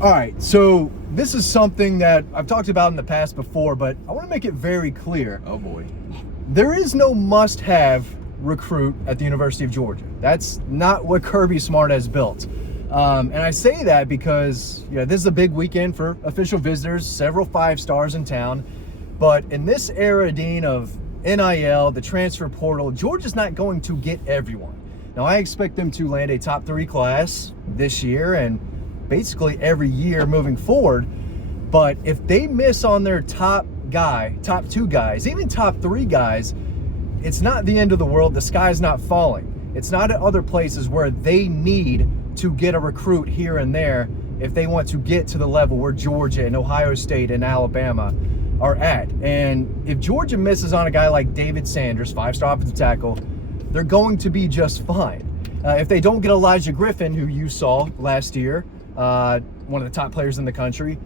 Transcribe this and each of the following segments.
All right, so this is something that I've talked about in the past before, but I want to make it very clear. Oh boy. There is no must-have recruit at the University of Georgia. That's not what Kirby Smart has built. And I say that because this is a big weekend for official visitors, several 5-stars in town. But in this era, Dean, of NIL, the transfer portal, Georgia's not going to get everyone. Now, I expect them to land a top 3 class this year and basically every year moving forward. But if they miss on their top 2 guys, even top 3 guys, it's not the end of the world. The sky's not falling. It's not at other places where they need to get a recruit here and there if they want to get to the level where Georgia and Ohio State and Alabama are at. And if Georgia misses on a guy like David Sanders, 5-star offensive tackle, they're going to be just fine. If they don't get Elijah Griffin, who you saw last year, one of the top players in the country,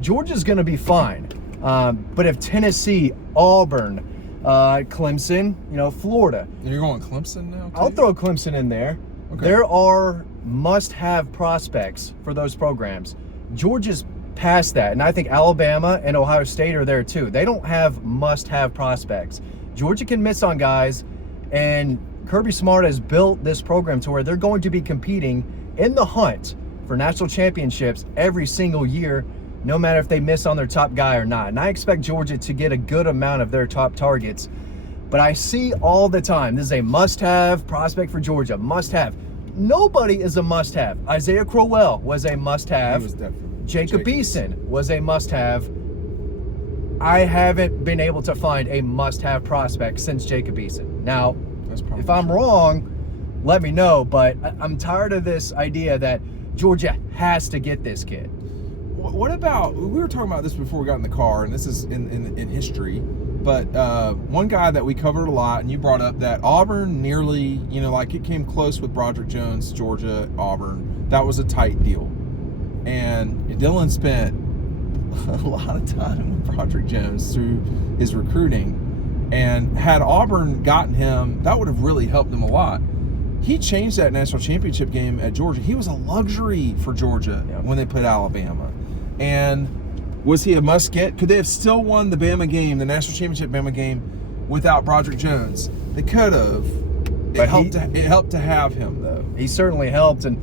Georgia's going to be fine. But if Tennessee, Auburn, Clemson, Florida. You're going Clemson now, too? I'll throw Clemson in there. Okay. There are must-have prospects for those programs. Georgia's past that, and I think Alabama and Ohio State are there too. They don't have must-have prospects. Georgia can miss on guys, and Kirby Smart has built this program to where they're going to be competing in the hunt for national championships every single year, no matter if they miss on their top guy or not. And I expect Georgia to get a good amount of their top targets. But I see all the time, this is a must-have prospect for Georgia, must-have. Nobody is a must-have. Isaiah Crowell was a must-have. He was definitely. Jacob Eason was a must-have. I haven't been able to find a must-have prospect since Jacob Eason. Now, if I'm wrong, let me know, but I'm tired of this idea that Georgia has to get this kid. What about, we were talking about this before we got in the car, and this is in history, but one guy that we covered a lot, and you brought up that Auburn nearly, it came close with Broderick Jones, Georgia, Auburn. That was a tight deal. And Dylan spent a lot of time with Broderick Jones through his recruiting. And had Auburn gotten him, that would have really helped him a lot. He changed that national championship game at Georgia. He was a luxury for Georgia when they put Alabama. And was he a must-get? Could they have still won the Bama game, the national championship Bama game, without Broderick Jones? They could have. It helped to have him, though. He certainly helped. And,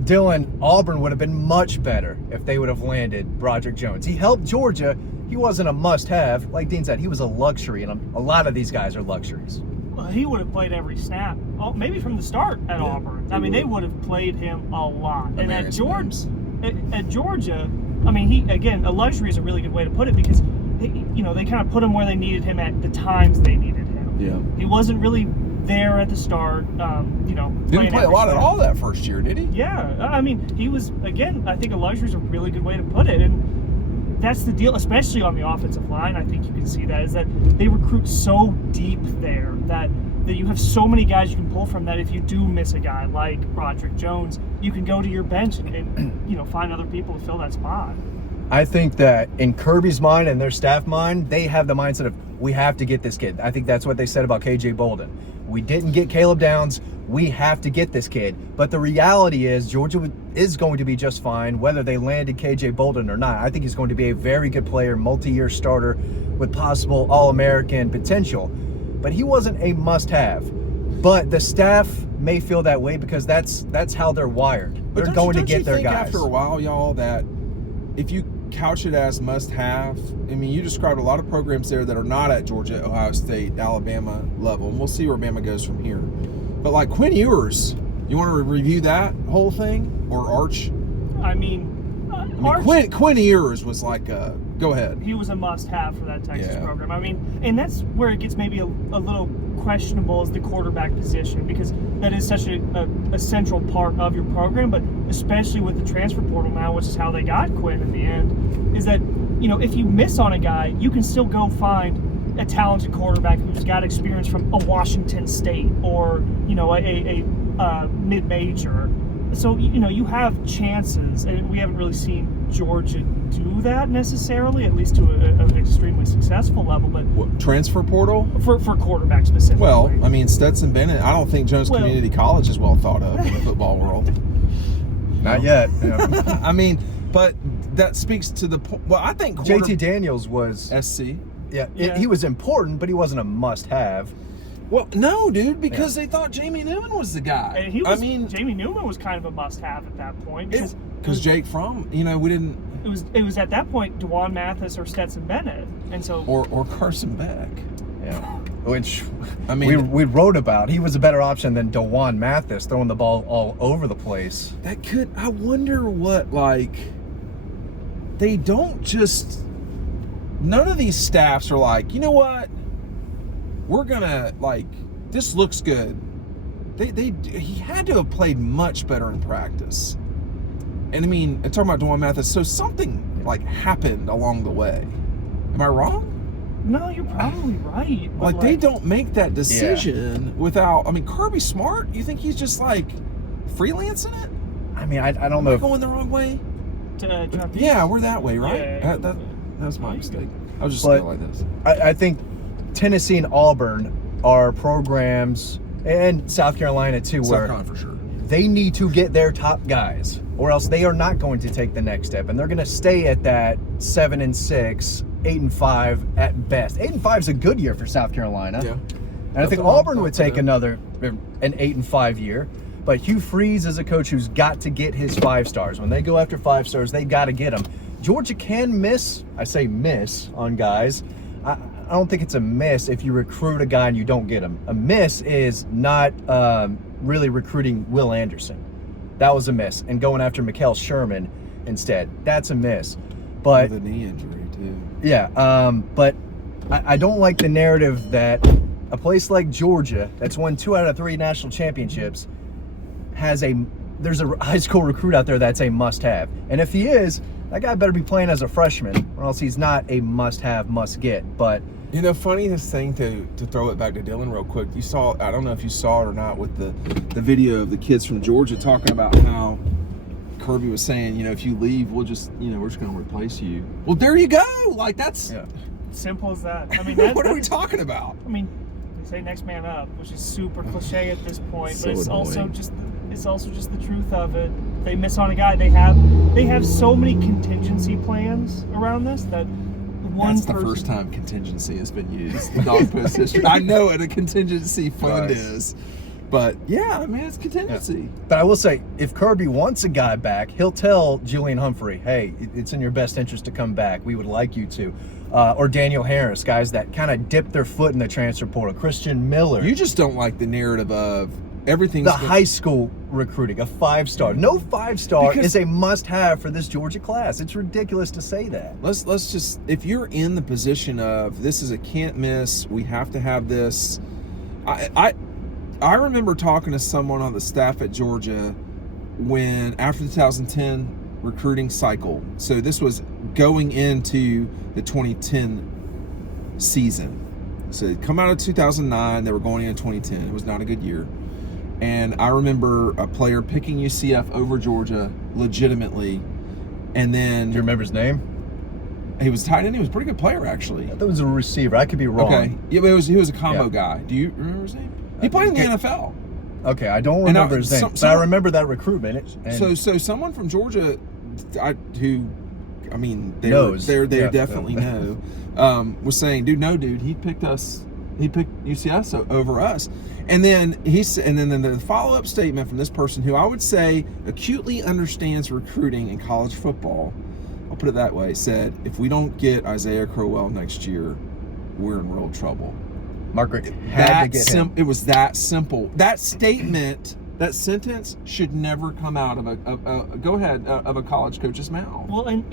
Dylan, Auburn would have been much better if they would have landed Broderick Jones. He helped Georgia. He wasn't a must-have. Like Dean said, he was a luxury, and a lot of these guys are luxuries. Well, he would have played every snap, maybe from the start at Auburn. I mean, they would have played him a lot. And at Georgia, I mean, a luxury is a really good way to put it because, they kind of put him where they needed him at the times they needed him. Yeah. He wasn't really there at the start, Didn't play a lot at all that first year, did he? Yeah. I mean, he was, I think a luxury is a really good way to put it. And that's the deal, especially on the offensive line. I think you can see that, is that they recruit so deep there that you have so many guys you can pull from that if you do miss a guy like Broderick Jones, you can go to your bench and find other people to fill that spot. I think that in Kirby's mind and their staff mind, they have the mindset of, we have to get this kid. I think that's what they said about KJ Bolden. We didn't get Caleb Downs. We have to get this kid. But the reality is Georgia is going to be just fine whether they landed KJ Bolden or not. I think he's going to be a very good player, multi-year starter with possible All-American potential. But he wasn't a must-have. But the staff may feel that way because that's how they're wired. They're going to get their guys. After a while, y'all, that if you couch it as must-have, I mean, you described a lot of programs there that are not at Georgia, Ohio State, Alabama level, and we'll see where Bama goes from here. But like Quinn Ewers, you want to review that whole thing, or Arch? Arch, Quinn Ewers was like go ahead. He was a must-have for that Texas program. And that's where it gets maybe a little questionable is the quarterback position, because that is such a central part of your program, but especially with the transfer portal now, which is how they got Quinn in the end, is that, if you miss on a guy, you can still go find a talented quarterback who's got experience from a Washington State or, a mid-major. So, you have chances, and we haven't really seen Georgia do that necessarily, at least to an extremely successful level. But what, transfer portal? For quarterback specifically. Well, Stetson Bennett, I don't think Jones Community College is well thought of in the football world. Not yet. Yeah. I mean, but that speaks to the point. Well, I think JT Daniels was SC. Yeah, he was important, but he wasn't a must-have. Well, no, dude, because they thought Jamie Newman was the guy. And Jamie Newman was kind of a must-have at that point. Because Jake Fromm, we didn't. It was at that point Dwan Mathis or Stetson Bennett, and so or Carson Beck. Yeah, which we wrote about. He was a better option than Dwan Mathis throwing the ball all over the place. I wonder what they don't just. None of these staffs are like, you know what? We're gonna this looks good. He had to have played much better in practice. And I'm talking about Dwan Mathis, so something happened along the way. Am I wrong? No, you're probably right. They don't make that decision without. Kirby Smart. You think he's just freelancing it? I don't know. Going the wrong way. Yeah, we're that way, right? Yeah. That was my mistake. I was just going like this. I think Tennessee and Auburn are programs, and South Carolina too, where for sure. They need to get their top guys, or else they are not going to take the next step, and they're going to stay at that 7-6, 8-5 at best. 8-5 is a good year for South Carolina. Yeah. And I think Auburn would take an 8-5 year. But Hugh Freeze is a coach who's got to get his 5 stars. When they go after 5 stars, they got to get them. Georgia can miss. I say miss on guys. I don't think it's a miss if you recruit a guy and you don't get him. A miss is not really recruiting Will Anderson. That was a miss. And going after Mikael Sherman instead. That's a miss. But with a knee injury too. Yeah. But I don't like the narrative that a place like Georgia, that's won 2 out of 3 national championships, there's a high school recruit out there that's a must-have. And if he is, that guy better be playing as a freshman, or else he's not a must-have, must-get. But funniest thing to throw it back to Dylan real quick. You saw, I don't know if you saw it or not, with the video of the kids from Georgia talking about how Kirby was saying, if you leave, we're just going to replace you. Well, there you go. That's simple as that. what are we talking about? They say next man up, which is super cliche at this point, but it's also just the truth of it. They miss on a guy. They have so many contingency plans around this that that's the first time contingency has been used in Dawg Post history. I know what a contingency fund is, but it's contingency. Yeah. But I will say, if Kirby wants a guy back, he'll tell Julian Humphrey, hey, it's in your best interest to come back. We would like you to. Or Daniel Harris, guys that kind of dipped their foot in the transfer portal. Christian Miller. You just don't like the narrative of everything. High school recruiting, a 5-star. No 5-star is a must-have for this Georgia class. It's ridiculous to say that. Let's just, if you're in the position of this is a can't miss, we have to have this. I remember talking to someone on the staff at Georgia when after the 2010 recruiting cycle. So this was going into the 2010 season. So they come out of 2009, they were going into 2010. It was not a good year. And I remember a player picking UCF over Georgia legitimately. And then... Do you remember his name? He was tight end. He was a pretty good player, actually. I thought it was a receiver. I could be wrong. Okay. Yeah, but he was a combo guy. Do you remember his name? He played in the NFL. Okay, I don't remember his name, but I remember that recruitment. So someone from Georgia, they definitely know, was saying, dude, he picked UCF over us. And then the follow-up statement from this person, who I would say acutely understands recruiting in college football, I'll put it that way, said, if we don't get Isaiah Crowell next year, we're in real trouble. Margaret had to get him. It was that simple. That statement, that sentence should never come out of a college coach's mouth. Well, and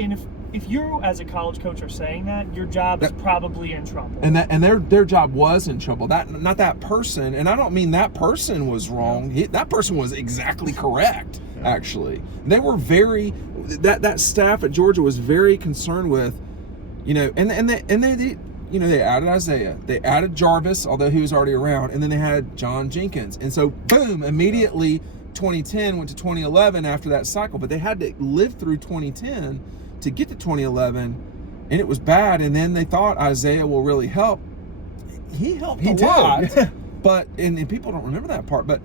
if you as a college coach are saying that, your job is probably in trouble. And their job was in trouble. Not that person, and I don't mean that person was wrong. That person was exactly correct. Actually, they were that staff at Georgia was very concerned with, they added Isaiah, they added Jarvis, although he was already around, and then they had John Jenkins, and so boom, immediately 2010 went to 2011 after that cycle, but they had to live through 2010 to get to 2011, and it was bad. And then they thought Isaiah will really help. He helped a lot, but and people don't remember that part, but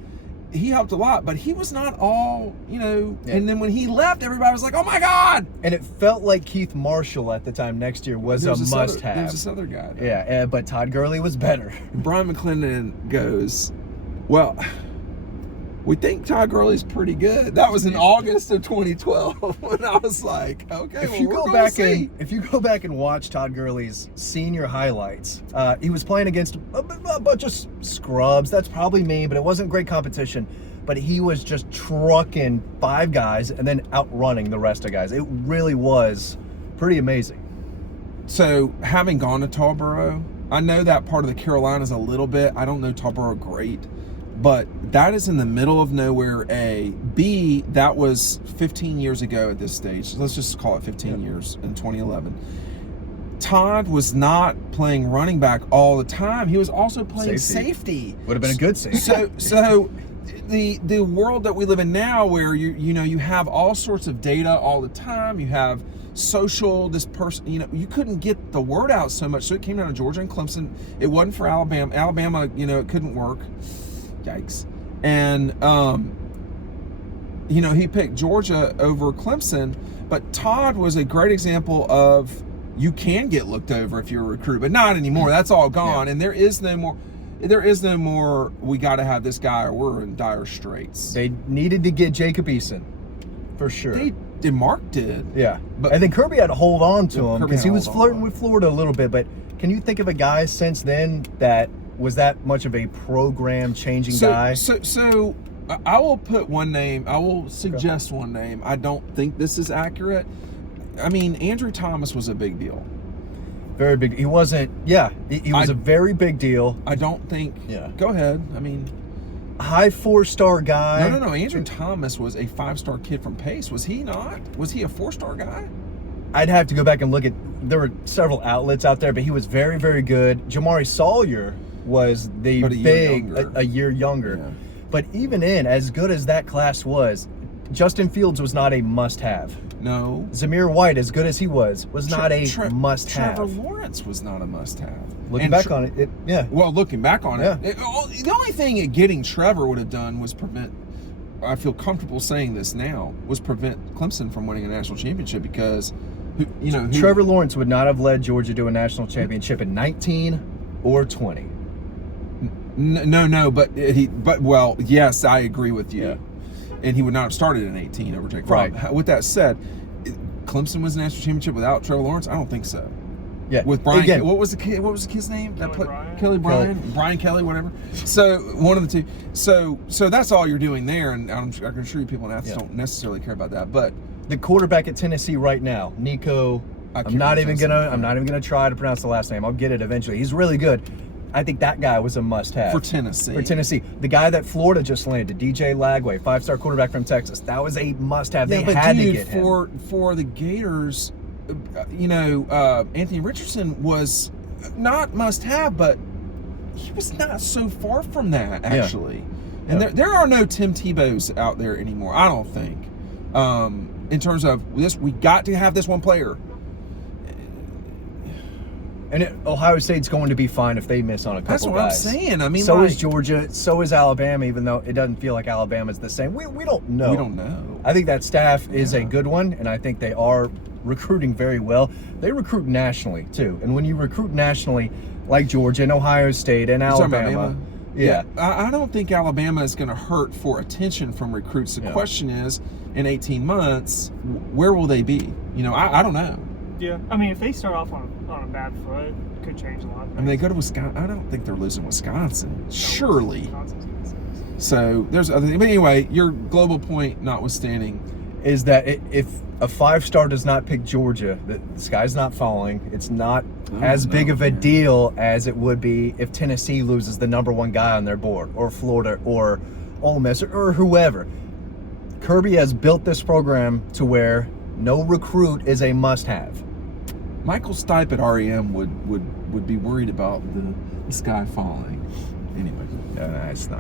he helped a lot, but he was not all, Yeah. And then when he left, everybody was like, "Oh my God!" And it felt like Keith Marshall at the time next year was a must-have. There's this other guy. Yeah, but Todd Gurley was better. Brian McClendon goes, "Well, we think Todd Gurley's pretty good." That was in August of 2012, and I was like, "Okay, If you go back and watch Todd Gurley's senior highlights, he was playing against a bunch of scrubs. That's probably me, but it wasn't great competition. But he was just trucking 5 guys and then outrunning the rest of guys. It really was pretty amazing. So, having gone to Tarboro, I know that part of the Carolinas a little bit. I don't know Tarboro great, but that is in the middle of nowhere, A. B, that was 15 years ago at this stage. Let's just call it 15 years in 2011. Todd was not playing running back all the time. He was also playing safety. Would have been a good safety. So the world that we live in now, where you have all sorts of data all the time, you have social, this person, you couldn't get the word out so much. So it came down to Georgia and Clemson. It wasn't for Alabama. Alabama, it couldn't work. Yikes. And he picked Georgia over Clemson, but Todd was a great example of you can get looked over if you're a recruit, but not anymore. That's all gone. And there is no more, we got to have this guy or we're in dire straits. They needed to get Jacob Eason, for sure. Mark did. Yeah. But and then Kirby had to hold on to him because he was flirting with Florida a little bit. But can you think of a guy since then that was that much of a program-changing guy? So I will put one name. I will suggest one name. I don't think this is accurate. I mean, Andrew Thomas was a big deal. Very big. He wasn't. Yeah, he was a very big deal. I don't think. Yeah. Go ahead. I mean, high 4-star guy. No. Andrew Thomas was a 5-star kid from Pace. Was he not? Was he a 4-star guy? I'd have to go back and look at. There were several outlets out there, but he was very, very good. Jamari Sawyer was a year younger. Yeah. But even as good as that class was, Justin Fields was not a must-have. No. Zamir White, as good as he was not a must-have. Trevor Lawrence was not a must-have. Looking back on it, yeah. Well, looking back on it, the only thing getting Trevor would have done was prevent, I feel comfortable saying this now, was prevent Clemson from winning a national championship because, Trevor Lawrence would not have led Georgia to a national championship in 19 or 20. No, but yes, I agree with you. Yeah. And he would not have started in 18 over Jake Fromm. Right. With that said, Clemson was a national championship without Trevor Lawrence? I don't think so. Yeah. With Brian, again, what was the kid's name? Brian Kelly, whatever. So one of the two. So that's all you're doing there, and I can assure you, people in Athens don't necessarily care about that. But the quarterback at Tennessee right now, Nico. I'm not even gonna try to pronounce the last name. I'll get it eventually. He's really good. I think that guy was a must-have. For Tennessee. The guy that Florida just landed, DJ Lagway, 5-star quarterback from Texas. That was a must-have. They had to get him. For the Gators, Anthony Richardson was not must-have, but he was not so far from that, actually. Yeah. And there are no Tim Tebows out there anymore, I don't think. In terms of this, we got to have this one player. And Ohio State's going to be fine if they miss on a couple guys. That's what I'm saying. I mean, so is Georgia. So is Alabama. Even though it doesn't feel like Alabama's the same, we don't know. We don't know. I think that staff is a good one, and I think they are recruiting very well. They recruit nationally too, and when you recruit nationally, like Georgia and Ohio State and Alabama. Yeah. I don't think Alabama is going to hurt for attention from recruits. The question is, in 18 months, where will they be? I don't know. Yeah, I mean, if they start off on a bad foot, it could change a lot. I mean, they go to Wisconsin. I don't think they're losing Wisconsin. Surely. So there's other things. But anyway, your global point notwithstanding, is that if a 5-star does not pick Georgia, the sky's not falling. It's not as big of a deal as it would be if Tennessee loses the number 1 guy on their board, or Florida, or Ole Miss, or whoever. Kirby has built this program to where no recruit is a must-have. Michael Stipe at REM would be worried about the sky falling. Anyway. No, it's not.